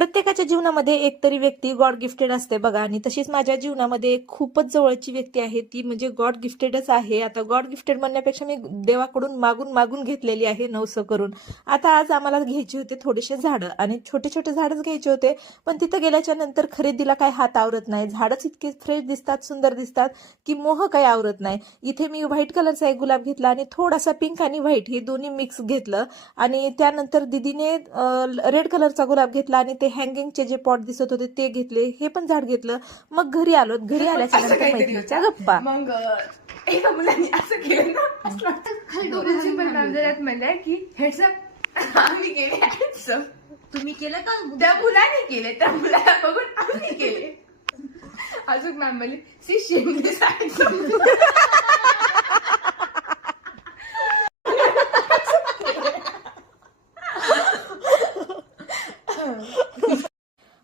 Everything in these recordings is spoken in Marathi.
प्रत्येकाच्या जीवनामध्ये एक तरी व्यक्ती गॉड गिफ्टेड असते बघा. आणि तशीच माझ्या जीवनामध्ये एक खूपच जवळची व्यक्ती आहे, ती म्हणजे गॉड गिफ्टेडच आहे. आता गॉड गिफ्टेड म्हणण्यापेक्षा मी देवाकडून मागून मागून घेतलेली आहे नवसं करून. आता आज आम्हाला घ्यायचे होते थोडेसे झाडं, आणि छोटे छोटे झाडच घ्यायचे होते. पण तिथं गेल्याच्या नंतर खरेदीला काही हात आवरत नाही. झाडच इतके फ्रेश दिसतात, सुंदर दिसतात की मोह काही आवरत नाही. इथे मी व्हाईट कलरचा एक गुलाब घेतला आणि थोडासा पिंक आणि व्हाईट हे दोन्ही मिक्स घेतलं. आणि त्यानंतर दिदीने रेड कलरचा गुलाब घेतला आणि ते हँगिंगचे जे पॉट दिसत होते ते घेतले. हे पण झाड घेतलं. मग घरी आलो. घरी आल्याच्या नंतर मैत्रिणीच्या गप्पा. मग एका मुलांनी असं केलं ना, असं वाटतं प्रिन्सिपल मॅम जर म्हणल्या की हेडसअप आम्ही केले हेडसअप. तुम्ही केलं का? त्या मुलाने केले, त्या मुलाला बघून आम्ही केले. अजून मॅम म्हणले सी शेंगली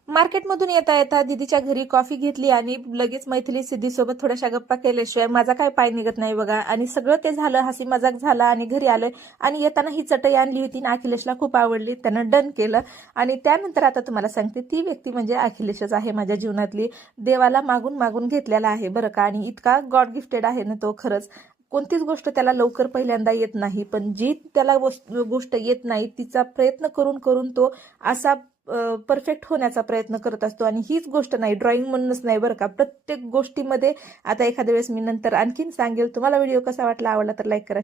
मार्केटमधून येता येता दिदीच्या घरी कॉफी घेतली आणि लगेच मैथिली सिद्धीसोबत थोड्याशा गप्पा केल्याशिवाय माझा काय पाय निघत नाही बघा. आणि सगळं ते झालं, हसी मजाक झाला आणि घरी आलोय. आणि येताना ही चटई आणली होती आणि अखिलेशला खूप आवडली, त्यानं डन केलं. आणि त्यानंतर आता तुम्हाला सांगते, ती व्यक्ती म्हणजे अखिलेशच आहे माझ्या जीवनातली. देवाला मागून मागून घेतलेला आहे बरं का. आणि इतका गॉड गिफ्टेड आहे ना तो, खरंच. कोणतीच गोष्ट त्याला लवकर पहिल्यांदा येत नाही, पण जी त्याला गोष्ट येत नाही तिचा प्रयत्न करून करून तो असा परफेक्ट होण्याचा प्रयत्न करत असतो. आणि हीच गोष्ट नाही, ड्रॉइंग म्हणूनच नाही बरं का, प्रत्येक गोष्टीमध्ये. आता एखाद्या वेळेस मी नंतर आणखीन सांगेल. तुम्हाला व्हिडिओ कसा वाटला, आवडला तर लाईक करा.